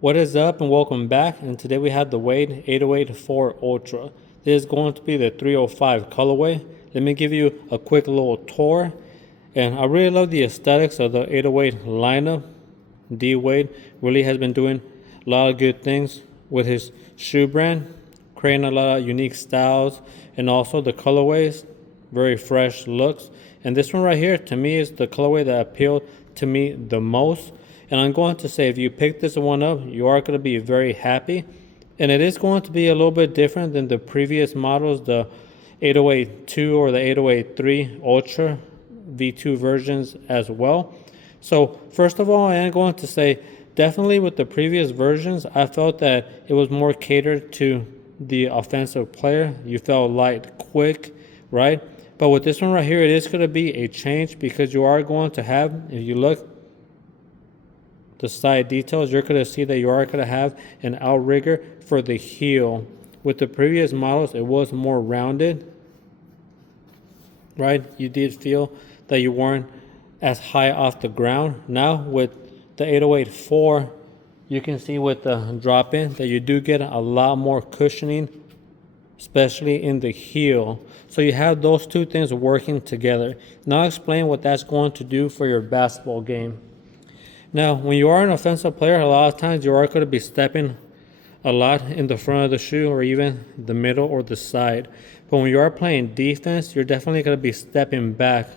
What is up and welcome back, and today we have the Wade 808 4 Ultra. This is going to be the 305 colorway. Let me give you a quick little tour, and I really love the aesthetics of the 808 lineup. D Wade really has been doing a lot of good things with his shoe brand, creating a lot of unique styles and also the colorways, very fresh looks. And this one right here to me is the colorway that appealed to me the most. And I'm going to say if you pick this one up, you are going to be very happy. And it is going to be a little bit different than the previous models, the 808 2 or the 808 3 Ultra V2 versions as well. So first of all, I am going to say definitely with the previous versions, I felt that it was more catered to the offensive player. You felt light, quick, right? But with this one right here, it is going to be a change because you are going to have, if you look the side details, you're going to see that you are going to have an outrigger for the heel. With the previous models, it was more rounded, right? You did feel that you weren't as high off the ground. Now with the 808 4, you can see with the drop in that you do get a lot more cushioning, especially in the heel. So you have those two things working together. Now I'll explain what that's going to do for your basketball game. Now, when you are an offensive player, a lot of times you are going to be stepping a lot in the front of the shoe or even the middle or the side. But when you are playing defense, you're definitely going to be stepping back,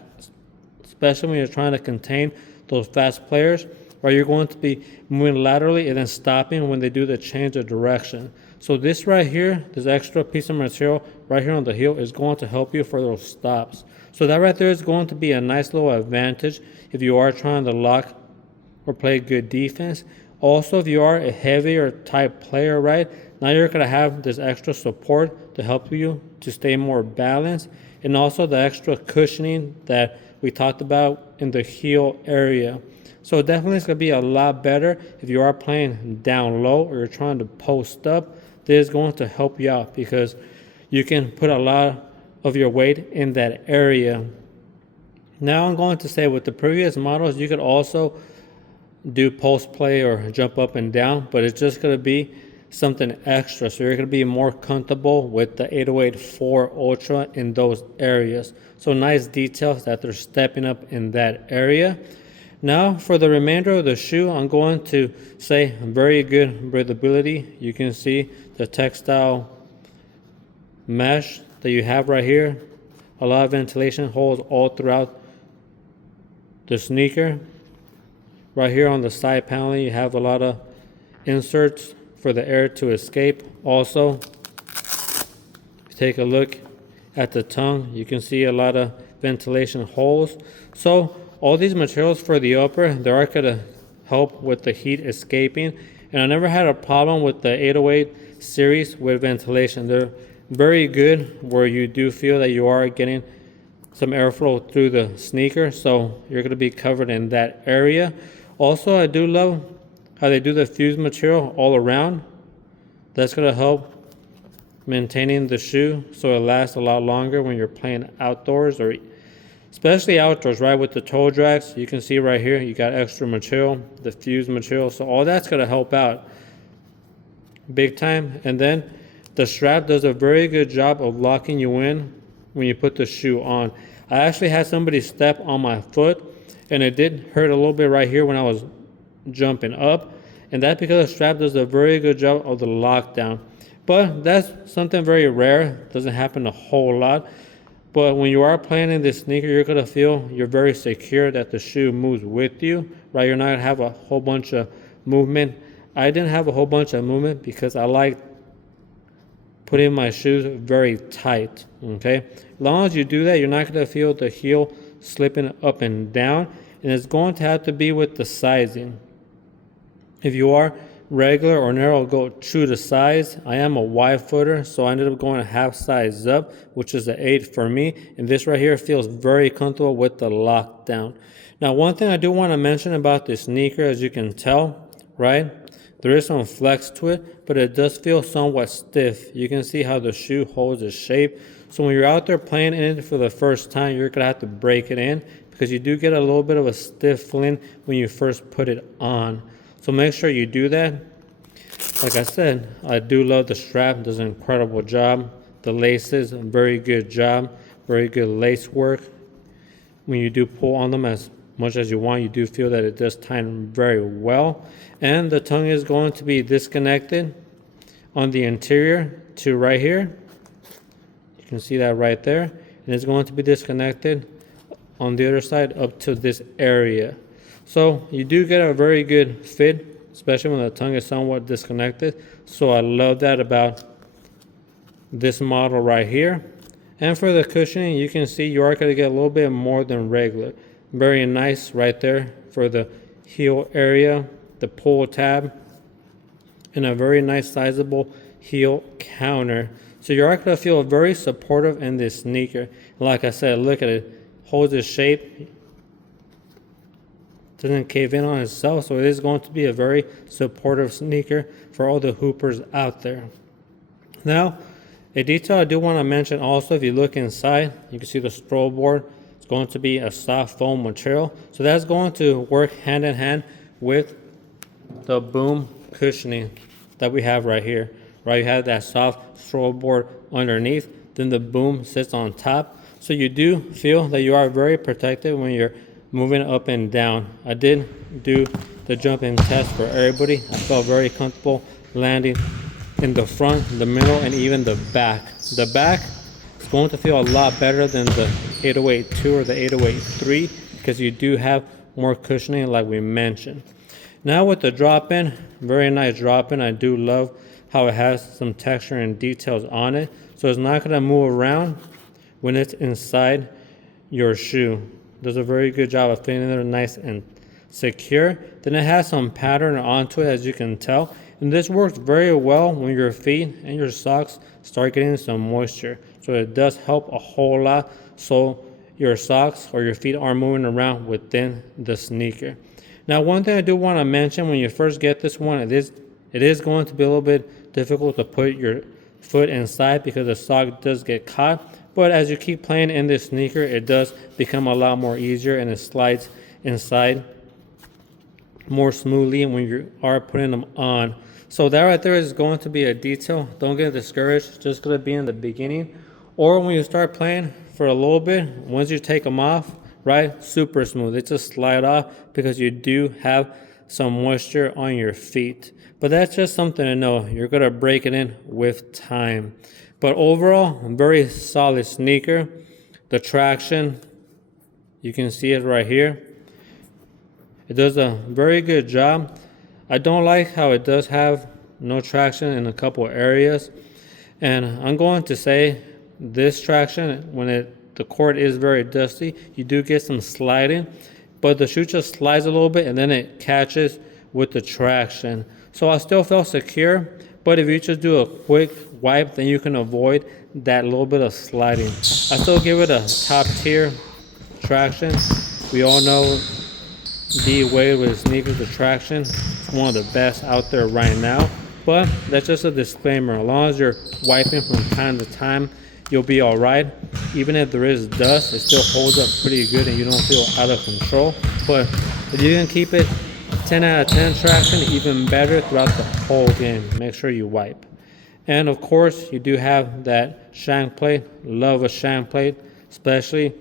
especially when you're trying to contain those fast players, or you're going to be moving laterally and then stopping when they do the change of direction. So this right here, this extra piece of material right here on the heel is going to help you for those stops. So that right there is going to be a nice little advantage if you are trying to lock or play good defense. Also, if you are a heavier type player, right, now you're going to have this extra support to help you to stay more balanced, and also the extra cushioning that we talked about in the heel area. So definitely it's going to be a lot better if you are playing down low or you're trying to post up. This is going to help you out because you can put a lot of your weight in that area. Now I'm going to say with the previous models, you could also do post play or jump up and down, but it's just going to be something extra. So you're going to be more comfortable with the 808 4 Ultra in those areas. So nice details that they're stepping up in that area. Now for the remainder of the shoe, I'm going to say very good breathability. You can see the textile mesh that you have right here. A lot of ventilation holes all throughout the sneaker. Right here on the side paneling, you have a lot of inserts for the air to escape. Also, if you take a look at the tongue, you can see a lot of ventilation holes. So all these materials for the upper, they are going to help with the heat escaping. And I never had a problem with the 808 series with ventilation. They're very good where you do feel that you are getting some airflow through the sneaker. So you're going to be covered in that area. Also, I do love how they do the fused material all around. That's going to help maintaining the shoe so it lasts a lot longer when you're playing outdoors, or especially outdoors, right? With the toe drags, you can see right here, you got extra material, the fused material. So all that's going to help out big time. And then the strap does a very good job of locking you in when you put the shoe on. I actually had somebody step on my foot, and it did hurt a little bit right here when I was jumping up. And that's because the strap does a very good job of the lockdown. But that's something very rare. Doesn't happen a whole lot. But when you are playing in this sneaker, you're going to feel you're very secure that the shoe moves with you, right? You're not going to have a whole bunch of movement. I didn't have a whole bunch of movement because I like putting my shoes very tight, okay? As long as you do that, you're not going to feel the heel slipping up and down, and it's going to have to be with the sizing. If you are regular or narrow, go true to size. I am a wide footer, so I ended up going a half size up, which is an 8 for me, and this right here feels very comfortable with the lockdown. Now, one thing I do want to mention about this sneaker, as you can tell, right, there is some flex to it, but it does feel somewhat stiff. You can see how the shoe holds its shape. So when you're out there playing in it for the first time, you're going to have to break it in because you do get a little bit of a stiff feeling when you first put it on. So make sure you do that. Like I said, I do love the strap. Does an incredible job. The laces, very good job. Very good lace work. When you do pull on them as much as you want, you do feel that it does tighten very well. And the tongue is going to be disconnected on the interior to right here. You can see that right there. And it's going to be disconnected on the other side up to this area. So you do get a very good fit, especially when the tongue is somewhat disconnected. So I love that about this model right here. And for the cushioning, you can see you are going to get a little bit more than regular. Very nice right there for the heel area, the pull tab, and a very nice sizable heel counter. So you are going to feel very supportive in this sneaker. Like I said, look at it. Holds its shape. Doesn't cave in on itself. So it is going to be a very supportive sneaker for all the hoopers out there. Now, a detail I do want to mention also, if you look inside, you can see the stroll board. It's going to be a soft foam material. So that's going to work hand in hand with the boom cushioning that we have right here. Right, you have that soft stroll board underneath, then the boom sits on top. So you do feel that you are very protected when you're moving up and down. I did do the jumping test for everybody. I felt very comfortable landing in the front, the middle, and even the back. The back is going to feel a lot better than the 808-2 or the 808-3 because you do have more cushioning like we mentioned. Now with the drop-in, very nice drop-in. I do love how it has some texture and details on it. So it's not going to move around when it's inside your shoe. Does a very good job of fitting there nice and secure. Then it has some pattern onto it, as you can tell. And this works very well when your feet and your socks start getting some moisture. So it does help a whole lot so your socks or your feet are moving around within the sneaker. Now, one thing I do want to mention when you first get this one, it is going to be a little bit difficult to put your foot inside because the sock does get caught. But as you keep playing in this sneaker, it does become a lot more easier and it slides inside more smoothly when you are putting them on. So that right there is going to be a detail. Don't get discouraged. It's just going to be in the beginning. Or when you start playing for a little bit, once you take them off, right, super smooth. It just slide off because you do have some moisture on your feet. But that's just something to know. You're going to break it in with time. But overall, a very solid sneaker. The traction, you can see it right here. It does a very good job. I don't like how it does have no traction in a couple areas. And I'm going to say this traction, when the court is very dusty, you do get some sliding. But the shoe just slides a little bit and then it catches with the traction. So I still felt secure. But if you just do a quick wipe, then you can avoid that little bit of sliding. I still give it a top tier traction. We all know D-Wade with sneakers, the traction is one of the best out there right now. But that's just a disclaimer. As long as you're wiping from time to time, you'll be all right. Even if there is dust, it still holds up pretty good and you don't feel out of control. But if you can keep it 10 out of 10 traction, even better throughout the whole game. Make sure you wipe. And of course, you do have that shank plate. Love a shank plate, especially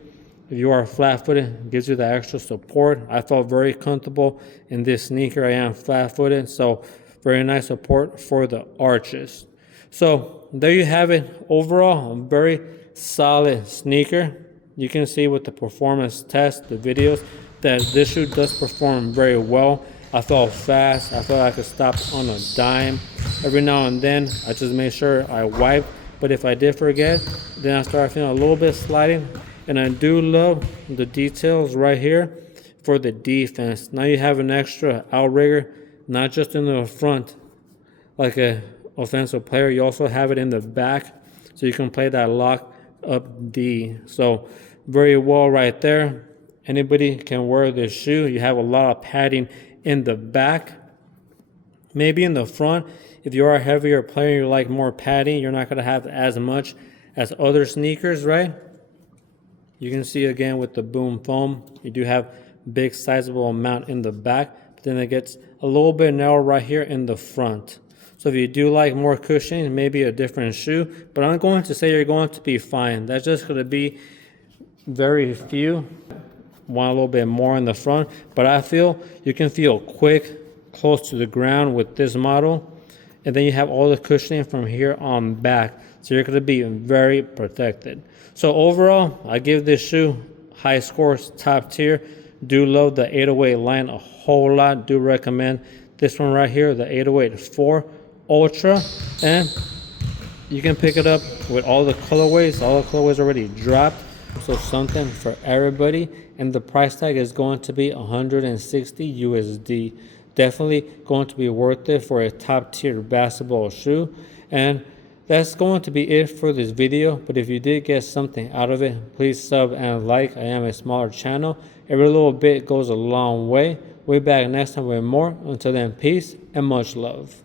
if you are flat-footed. It gives you the extra support. I felt very comfortable in this sneaker. I am flat-footed, so very nice support for the arches. So there you have it. Overall, a very solid sneaker. You can see with the performance test, the videos, that this shoe does perform very well. I felt fast. I felt I could stop on a dime. Every now and then, I just made sure I wiped. But if I did forget, then I started feeling a little bit sliding. And I do love the details right here for the defense. Now you have an extra outrigger, not just in the front like a offensive player. You also have it in the back, so you can play that lock up D. So very well right there. Anybody can wear this shoe. You have a lot of padding in the back. Maybe in the front, if you are a heavier player, you like more padding, you're not going to have as much as other sneakers, right? You can see again with the boom foam, you do have big sizable amount in the back, but then it gets a little bit narrow right here in the front. So if you do like more cushioning, maybe a different shoe. But I'm going to say you're going to be fine. That's just going to be very few. Want a little bit more in the front. But I feel you can feel quick, close to the ground with this model. And then you have all the cushioning from here on back. So you're going to be very protected. So overall, I give this shoe high scores, top tier. Do love the 808 line a whole lot. Do recommend this one right here, the 808 4 Ultra. And you can pick it up with all the colorways. All the colorways already dropped. So something for everybody. And the price tag is going to be 160 USD. Definitely going to be worth it for a top tier basketball shoe. And that's going to be it for this video. But if you did get something out of it, please sub and like. I am a smaller channel. Every little bit goes a long way. We'll be back next time with more. Until then, peace and much love.